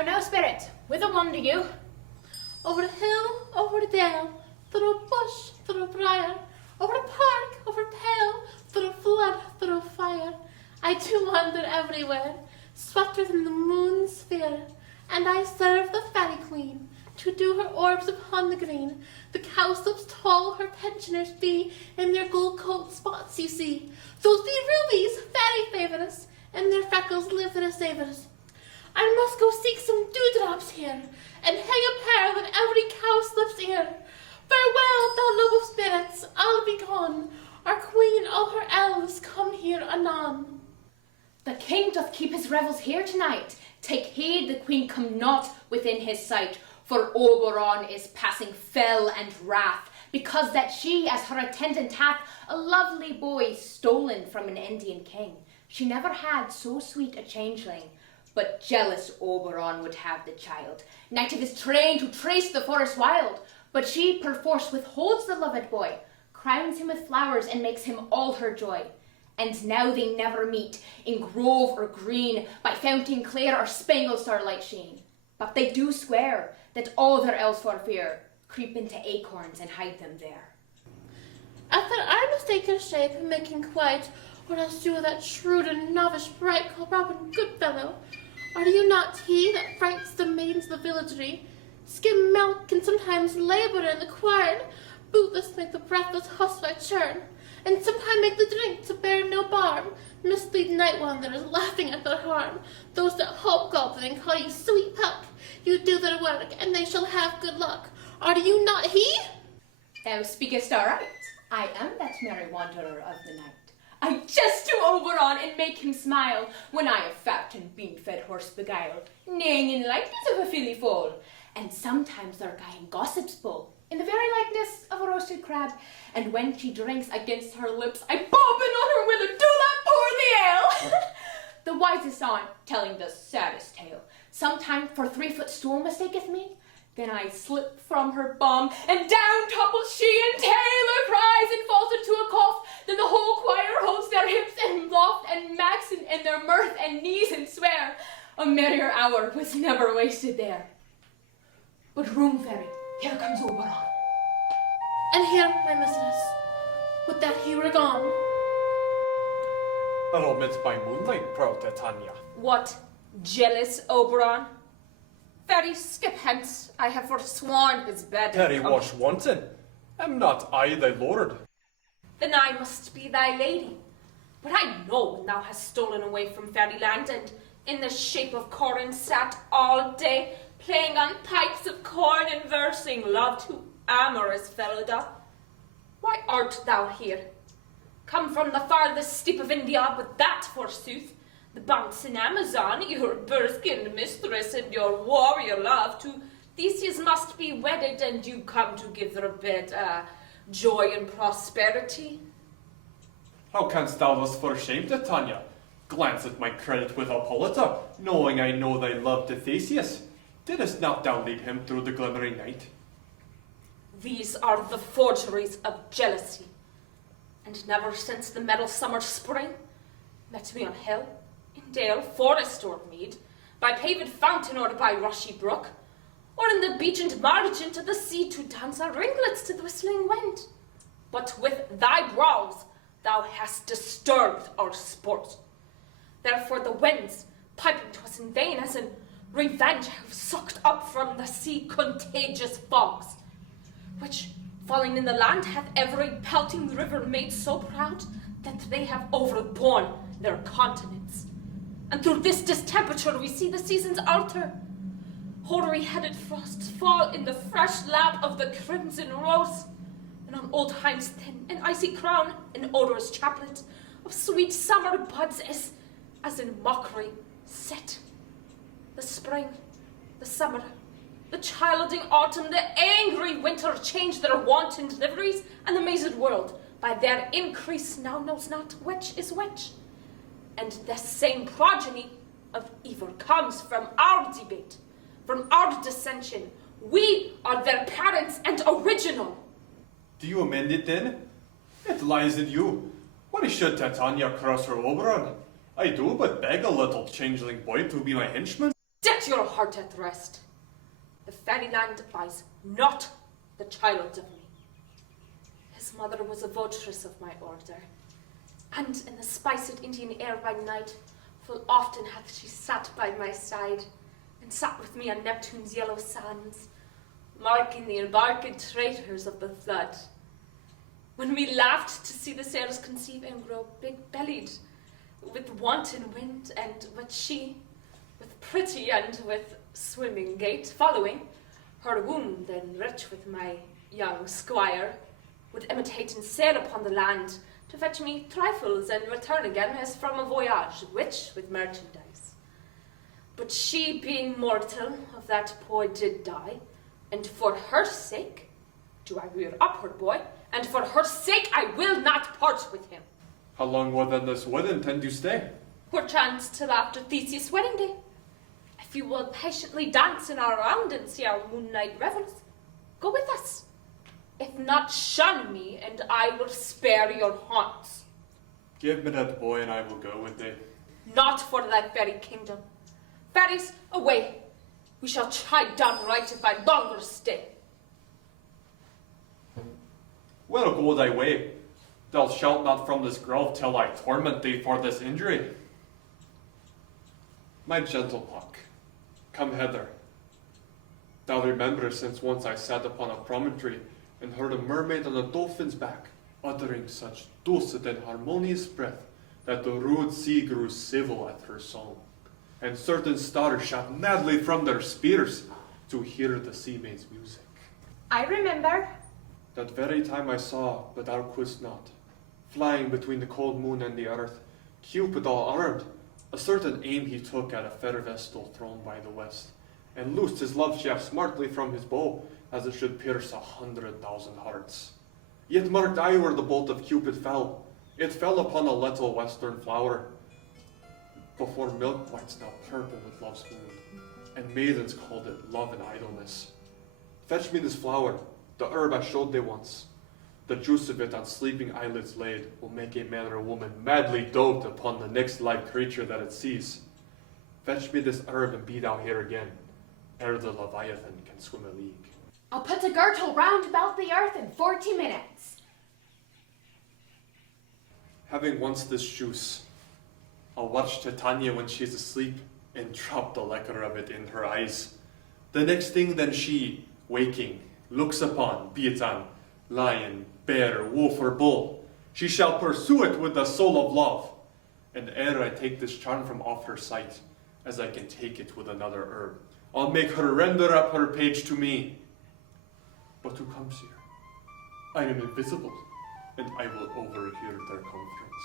How now, spirit? Whither wander you? Over the hill, over the dale, through a bush, through a briar, over the park, over pale, through flood, through fire. I do wander everywhere, swifter than the moon's sphere, and I serve the fairy queen, to do her orbs upon the green. The cowslips tall her pensioners be, in their gold coat spots you see. Those be rubies, fairy favourites, and their freckles live to save us. I must go seek some dewdrops here, and hang a pair in every cowslip's ear. Farewell, thou noble spirits, I'll be gone. Our queen, all her elves, come here anon. The king doth keep his revels here tonight. Take heed the queen come not within his sight, for Oberon is passing fell and wrath, because that she as her attendant hath a lovely boy stolen from an Indian king. She never had so sweet a changeling, but jealous Oberon would have the child. Knight of his train to trace the forest wild, but she perforce withholds the loved boy, crowns him with flowers and makes him all her joy. And now they never meet in grove or green, by fountain clear or spangled starlight sheen. But they do swear that all their elves for fear creep into acorns and hide them there. After I mistake your shape and making quiet, or else you are that shrewd and novice bright called Robin Goodfellow. Are you not he that frights the maidens of the villagery? Skim milk and sometimes labour in the quern, bootless make the breathless housewife churn, and sometimes make the drink to bear no barm, mislead night wanderers laughing at their harm. Those that hobgoblin and call you sweet pup, you do their work, and they shall have good luck. Are you not he? Thou speakest aright. I am that merry wanderer of the night. I jest to Oberon and make him smile, when I a fat and bean-fed horse beguile, neighing in likeness of a filly foal, and sometimes their guying gossips bull, in the very likeness of a roasted crab, and when she drinks against her lips, I bobbin on her with a dewlap pour the ale. The wisest on, telling the saddest tale, sometime for 3-foot stool mistaketh me, then I slip from her bum, and down topples she, and Taylor cries and falls into a cough. Then the whole choir holds their hips and loft, and maxen in their mirth and knees and swear. A merrier hour was never wasted there. But room fairy, here comes Oberon. And here, my mistress, would that he were gone. Amidst by moonlight, proud Titania. What, jealous Oberon? Very skip hence, I have forsworn his bed. Terry wash wanton. Am not I thy lord? Then I must be thy lady. But I know when thou hast stolen away from fairyland, and in the shape of Corin sat all day, playing on pipes of corn and versing love to amorous Felida. Why art thou here? Come from the farthest steep of India, but that, forsooth, the bouncing Amazon, your burr-skinned mistress and your warrior love to Theseus must be wedded, and you come to give their bed joy and prosperity. How canst thou thus for shame, Titania? Glance at my credit with Hippolyta, knowing I know thy love to Theseus. Didst not thou lead him through the glimmering night? These are the forgeries of jealousy, and never since the Midsummer spring met me on hill, in dale, forest, or mead, by paved fountain or by rushy brook, or in the beached margin of the sea to dance our ringlets to the whistling wind. But with thy brows thou hast disturbed our sport. Therefore the winds, piping to us in vain, as in revenge have sucked up from the sea contagious fogs, which, falling in the land, hath every pelting river made so proud that they have overborne their continents. And through this distemperature we see the seasons alter. Hoary-headed frosts fall in the fresh lap of the crimson rose, and on old Hime's thin and icy crown an odorous chaplet of sweet summer buds is, as in mockery, set. The spring, the summer, the childing autumn, the angry winter change their wanton liveries, and the mazed world by their increase now knows not which is which. And the same progeny of evil comes from our debate, from our dissension. We are their parents and original. Do you amend it then? It lies in you. Why should Titania cross her Oberon? I do but beg a little changeling boy to be my henchman. Damn Set your heart at rest. The fairyland lies not the child of me. His mother was a votaress of my order, and in the spiced Indian air by night, full often hath she sat by my side, and sat with me on Neptune's yellow sands, marking the embarked traitors of the flood. When we laughed to see the sailors conceive and grow big-bellied, with wanton wind, and what she, with pretty and with swimming gait, following, her womb then rich with my young squire, would imitate and sail upon the land to fetch me trifles and return again as from a voyage, rich with merchandise. But she, being mortal, of that poor did die, and for her sake do I rear up her boy, and for her sake I will not part with him. How long will then this wood intend to stay? Perchance till after Theseus' wedding day. If you will patiently dance in our round and see our moonlight revels, go with us. If not, shun me, and I will spare your haunts. Give me that boy, and I will go with thee. Not for thy fairy kingdom. Fairies, away! We shall chide downright if I longer stay. Well, go thy way. Thou shalt not from this grove till I torment thee for this injury. My gentle Puck, come hither. Thou rememberest since once I sat upon a promontory and heard a mermaid on a dolphin's back, uttering such dulcet and harmonious breath that the rude sea grew civil at her song, and certain stars shot madly from their spears to hear the sea maid's music. I remember. That very time I saw, but thou couldst not, flying between the cold moon and the earth, Cupid all armed, a certain aim he took at a fair vestal thrown by the west, and loosed his love shaft smartly from his bow, as it should pierce 100,000 hearts. Yet marked I where the bolt of Cupid fell. It fell upon a little western flower, before milk whites now purple with love's moon, and maidens called it love and idleness. Fetch me this flower, the herb I showed thee once. The juice of it on sleeping eyelids laid will make a man or woman madly dote upon the next live creature that it sees. Fetch me this herb and be thou here again, ere the Leviathan can swim a league. I'll put a girdle round about the earth in 40 minutes. Having once this juice, I'll watch Titania when she's asleep and drop the liquor of it in her eyes. The next thing then she, waking, looks upon, be it on lion, bear, wolf, or bull, she shall pursue it with the soul of love. And ere I take this charm from off her sight, as I can take it with another herb, I'll make her render up her page to me. But who comes here? I am invisible, and I will overhear their conference.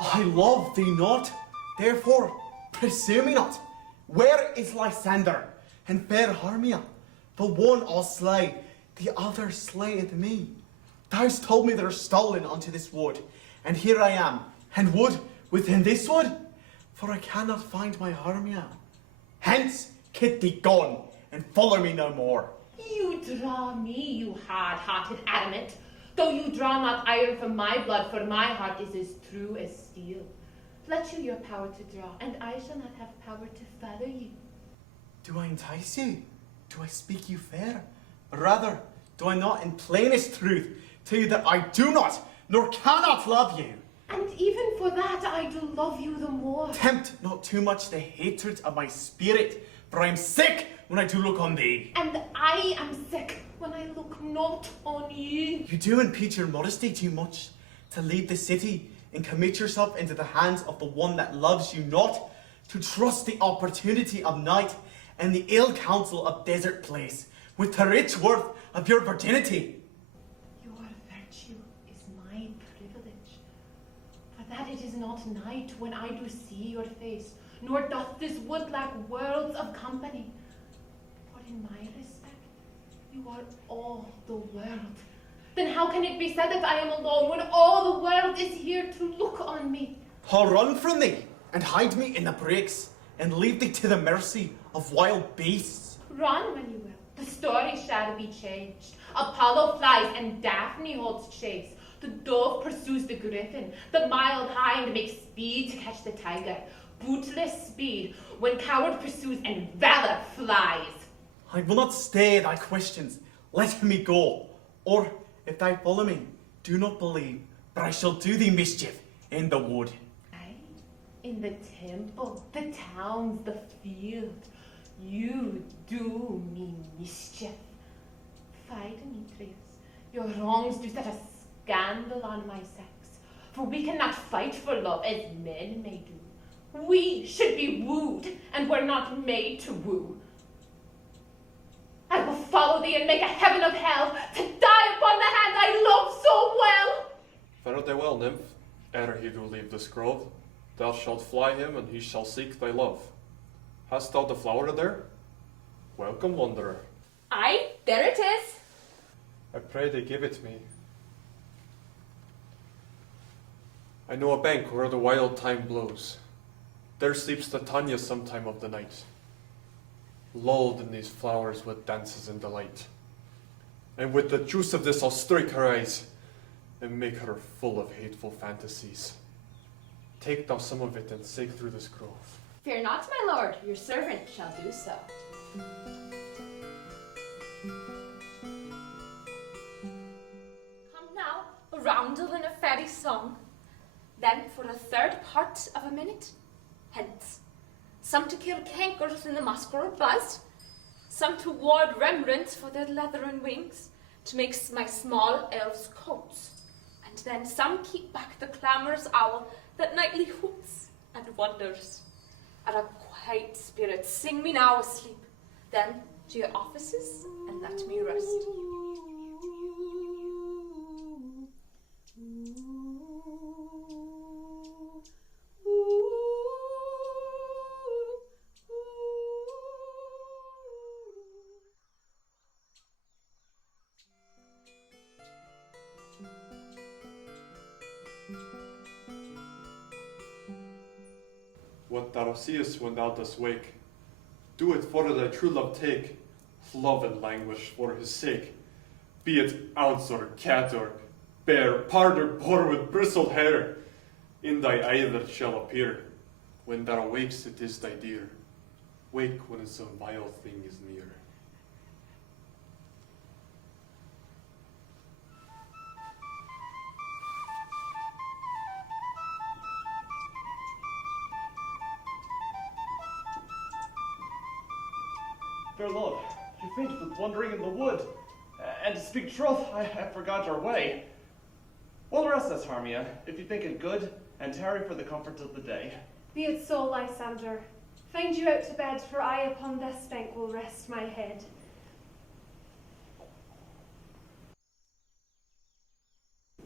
I love thee not, therefore pursue me not. Where is Lysander and fair Hermia? The one I'll slay, the other slayeth me. Thou'st told me they're stolen unto this wood, and here I am, and wood within this wood, for I cannot find my Hermia. Hence, get thee gone, and follow me no more. You draw me, you hard-hearted adamant, though you draw not iron from my blood, for my heart is as true as steel. Let you your power to draw, and I shall not have power to follow you. Do I entice you? Do I speak you fair? Rather, do I not in plainest truth tell you that I do not, nor cannot love you? And even for that I do love you the more. Tempt not too much the hatred of my spirit, for I am sick when I do look on thee. And I am sick when I look not on you. You do impede your modesty too much to leave the city and commit yourself into the hands of the one that loves you not, to trust the opportunity of night and the ill counsel of desert place with the rich worth of your virginity. Your virtue is my privilege, for that it is not night when I do see your face, nor doth this wood lack worlds of company. For in my respect, you are all the world. Then how can it be said that I am alone when all the world is here to look on me? I'll run from thee and hide me in the brakes and leave thee to the mercy of wild beasts. Run when you will. The story shall be changed. Apollo flies and Daphne holds chase. The dove pursues the griffin. The mild hind makes speed to catch the tiger. Bootless speed when coward pursues and valor flies. I will not stay thy questions. Let me go. Or, if thou follow me, do not believe, but I shall do thee mischief in the wood. Aye, in the temple, the towns, the field, you do me mischief. Fie, Demetrius, your wrongs do set a scandal on my sex, for we cannot fight for love as men may do. We should be wooed, and we're not made to woo. I will follow thee and make a heaven of hell, to die upon the hand I love so well. Fare thee well, nymph, ere he do leave this grove. Thou shalt fly him, and he shall seek thy love. Hast thou the flower there? Welcome, wanderer. Aye, there it is. I pray thee give it me. I know a bank where the wild thyme blows. There sleeps the Tanya sometime of the night, lulled in these flowers with dances and delight. And with the juice of this I'll strike her eyes, and make her full of hateful fantasies. Take thou some of it and seek through this grove. Fear not, my lord, your servant shall do so. Come now, a roundel and a fairy song. Then for a third part of a minute, hence. Some to kill cankers in the masquerade buzz, some to ward remnants for their leathern wings, to make my small elves coats, and then some keep back the clamorous owl that nightly hoots and wonders. At a quiet spirit, sing me now asleep, then to your offices and let me rest. What thou seest when thou dost wake, do it for thy true love take. Love and languish for his sake. Be it ounce or cat or bear, pard or boar with bristled hair, in thy eye that shall appear. When thou wakes, it is thy dear. Wake when some vile thing is near. Fair lord, you faint with wandering in the wood, and to speak truth, I forgot your way. Well, rest us, Harmia, if you think it good, and tarry for the comfort of the day. Be it so, Lysander. Find you out to bed, for I upon this bank will rest my head.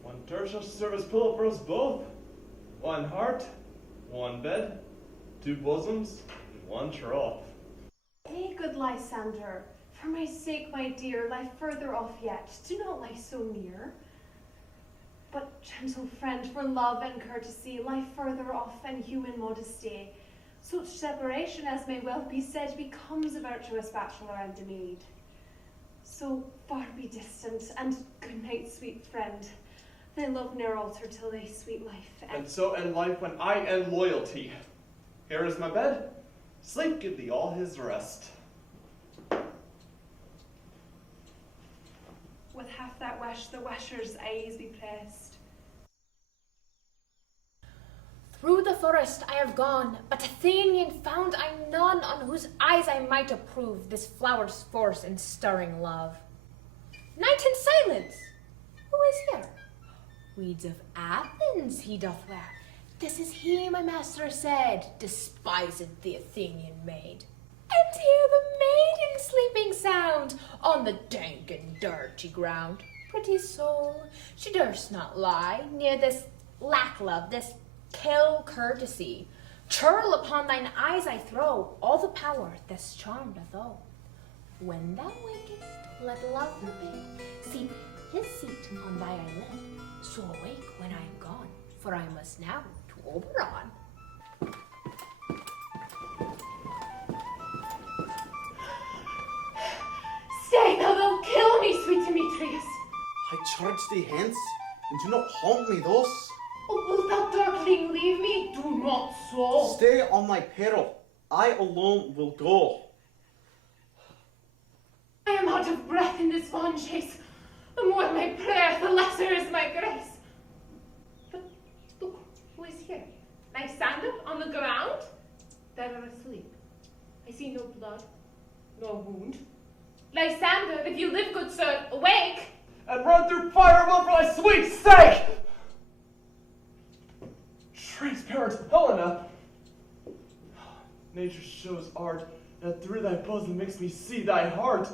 One tertius service pillow for us both, one heart, one bed, two bosoms, and one troth. Nay, good Lysander, for my sake, my dear, lie further off yet. Do not lie so near. But, gentle friend, for love and courtesy, lie further off in human modesty. Such separation, as may well be said, becomes a virtuous bachelor and a maid. So far be distant, and good night, sweet friend. Thy love ne'er alter till thy sweet life end. And so end life when I end loyalty. Here is my bed. Sleep give thee all his rest. With half that wish, the wisher's eyes be pressed. Through the forest I have gone, but Athenian found I none on whose eyes I might approve this flower's force in stirring love. Night and silence! Who is here? Weeds of Athens he doth wear. This is he, my master said, despised the Athenian maid. And hear the maiden sleeping sound on the dank and dirty ground. Pretty soul, she durst not lie near this lack love, this kill courtesy. Churl upon thine eyes I throw all the power this charm doth owe. When thou wakest, let love forbid seat his seat on thy eyelid. So awake when I am gone, for I must now to Oberon. Stay, thou wilt kill me, sweet Demetrius. I charge thee hence, and do not haunt me thus. Oh, will thou, darkling, leave me? Do not so. Stay on thy peril. I alone will go. I am out of breath in this vain chase. The more my prayer, the lesser is my grace. But look, who is here? Lysander on the ground? They are asleep. I see no blood, no wound. Lysander, if you live, good sir, awake! And run through fire for thy sweet sake! Transparent Helena! Nature shows art, that through thy bosom makes me see thy heart.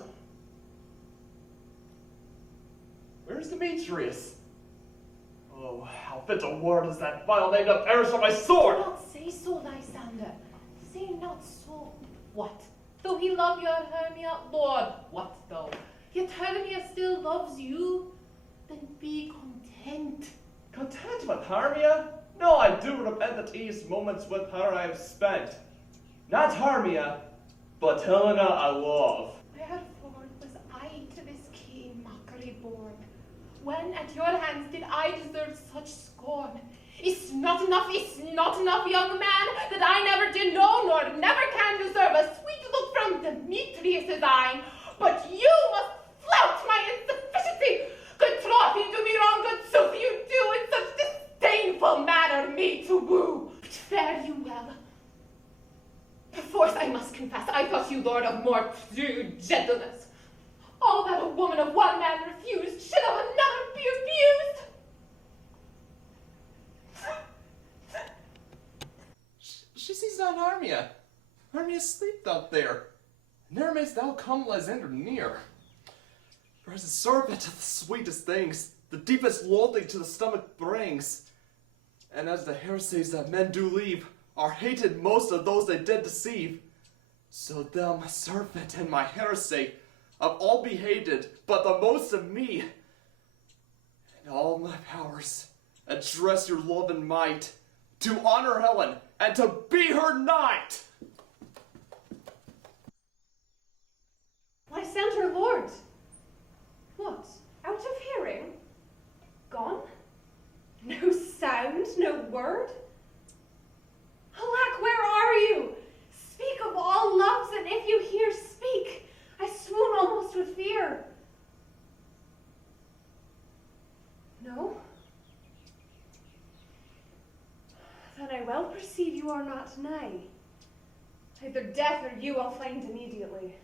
Where's Demetrius? Oh, how fit a word is that vile name to perish on my sword! Do not say so, Lysander. Say not so. What? Though he love your Hermia, Lord, what though? Yet Hermia still loves you. Then be content. Content with Hermia? No, I do repent the tedious moments with her I have spent. Not Hermia, but Helena I love. Wherefore was I to this keen mockery born? When at your hands did I deserve such scorn? Is not enough, young man, that I never did know, nor never can deserve a sweet look from Demetrius' eye. But you must flout my insufficiency. Good troth, you do me wrong, good sooth, you do in such disdainful manner me to woo. But fare you well. Perforce I must confess, I thought you lord of more true gentleness. All that a woman of one man refused should of another be abused. She sees not Hermia. Hermia sleeped out there. Ne'er mayst thou come Lysander near. For as a serpent of the sweetest things, the deepest loathing to the stomach brings. And as the heresies that men do leave are hated most of those they did deceive, so them, serpent, and my heresy, of all be hated, but the most of me. And all my powers address your love and might, to honor Helen, and to be her knight! Lysander, lord. What? Out of hearing? Gone? No sound, no word? Alack, where are you? Speak of all loves, and if you hear, speak. I swoon almost with fear. No? Then I well perceive you are not nigh. Either death or you I'll find immediately.